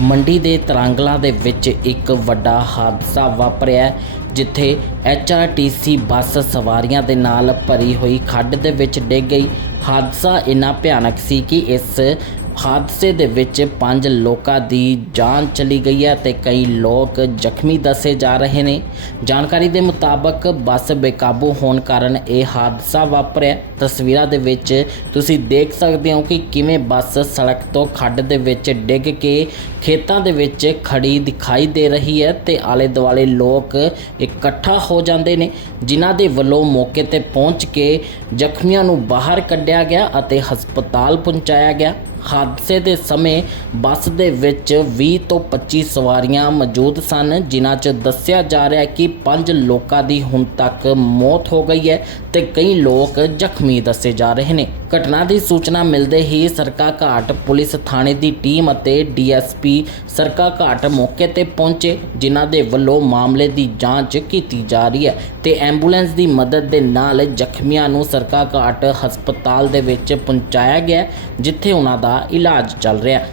ਮੰਡੀ ਦੇ ਤਰਾਂਗਲਾਂ ਦੇ ਵਿੱਚ ਇੱਕ ਵੱਡਾ ਹਾਦਸਾ ਵਾਪਰਿਆ ਹੈ, ਜਿੱਥੇ ਐਚਆਰਟੀਸੀ ਬੱਸ ਸਵਾਰੀਆਂ ਦੇ ਨਾਲ ਭਰੀ ਹੋਈ ਖੱਡ ਦੇ ਵਿੱਚ ਡਿੱਗ ਗਈ। ਹਾਦਸਾ ਇੰਨਾ ਭਿਆਨਕ ਸੀ ਕਿ ਇਸ ਹਾਦਸੇ ਦੇ ਵਿੱਚ ਪੰਜ ਲੋਕਾਂ ਦੀ ਜਾਨ ਚਲੀ ਗਈ ਹੈ ਤੇ ਕਈ ਲੋਕ ਜ਼ਖਮੀ ਦੱਸੇ ਜਾ ਰਹੇ ਨੇ। ਜਾਣਕਾਰੀ ਦੇ ਮੁਤਾਬਕ ਬੱਸ ਬੇਕਾਬੂ ਹੋਣ ਕਾਰਨ ਇਹ ਹਾਦਸਾ ਵਾਪਰਿਆ। ਤਸਵੀਰਾਂ ਦੇ ਵਿੱਚ ਤੁਸੀਂ ਦੇਖ ਸਕਦੇ ਹੋ ਕਿ ਕਿਵੇਂ ਬੱਸ ਸੜਕ ਤੋਂ ਖੱਡ ਦੇ ਵਿੱਚ ਡਿੱਗ ਕੇ ਖੇਤਾਂ ਦੇ ਵਿੱਚ ਖੜੀ ਦਿਖਾਈ ਦੇ ਰਹੀ ਹੈ ਤੇ ਆਲੇ ਦੁਆਲੇ ਲੋਕ ਇਕੱਠਾ ਹੋ ਜਾਂਦੇ ਨੇ, ਜਿਨ੍ਹਾਂ ਦੇ ਵੱਲੋਂ ਮੌਕੇ ਤੇ ਪਹੁੰਚ ਕੇ ਜ਼ਖਮੀਆਂ ਨੂੰ ਬਾਹਰ ਕੱਢਿਆ ਗਿਆ ਅਤੇ ਹਸਪਤਾਲ ਪਹੁੰਚਾਇਆ ਗਿਆ। ਹਾਦਸੇ ਦੇ ਸਮੇਂ ਬੱਸ ਦੇ ਵਿੱਚ 20 ਤੋਂ 25 ਸਵਾਰੀਆਂ ਮੌਜੂਦ ਸਨ, ਜਿਨ੍ਹਾਂ 'ਚ ਦੱਸਿਆ ਜਾ ਰਿਹਾ ਹੈ ਕਿ 5 ਲੋਕਾਂ ਦੀ ਹੁਣ ਤੱਕ ਮੌਤ ਹੋ ਗਈ ਹੈ ਤੇ ਕਈ ਲੋਕ ਜ਼ਖਮੀ ਦੱਸੇ ਜਾ ਰਹੇ ਨੇ। ਘਟਨਾ ਦੀ ਸੂਚਨਾ ਮਿਲਦੇ ਹੀ ਸਰਕਾ ਘਾਟ ਪੁਲਿਸ ਥਾਣੇ ਦੀ ਟੀਮ ਅਤੇ ਡੀਐਸਪੀ ਸਰਕਾ ਘਾਟ ਮੌਕੇ ਤੇ ਪਹੁੰਚੇ, ਜਿਨ੍ਹਾਂ ਦੇ ਵੱਲੋਂ ਮਾਮਲੇ ਦੀ ਜਾਂਚ ਕੀਤੀ ਜਾ ਰਹੀ ਹੈ ਤੇ ਐਂਬੂਲੈਂਸ ਦੀ ਮਦਦ ਦੇ ਨਾਲ ਜ਼ਖਮੀਆਂ ਨੂੰ ਸਰਕਾ ਘਾਟ ਹਸਪਤਾਲ ਦੇ ਵਿੱਚ ਪਹੁੰਚਾਇਆ ਗਿਆ, ਜਿੱਥੇ ਉਹਨਾਂ ਦਾ ਇਲਾਜ ਚੱਲ ਰਿਹਾ ਹੈ।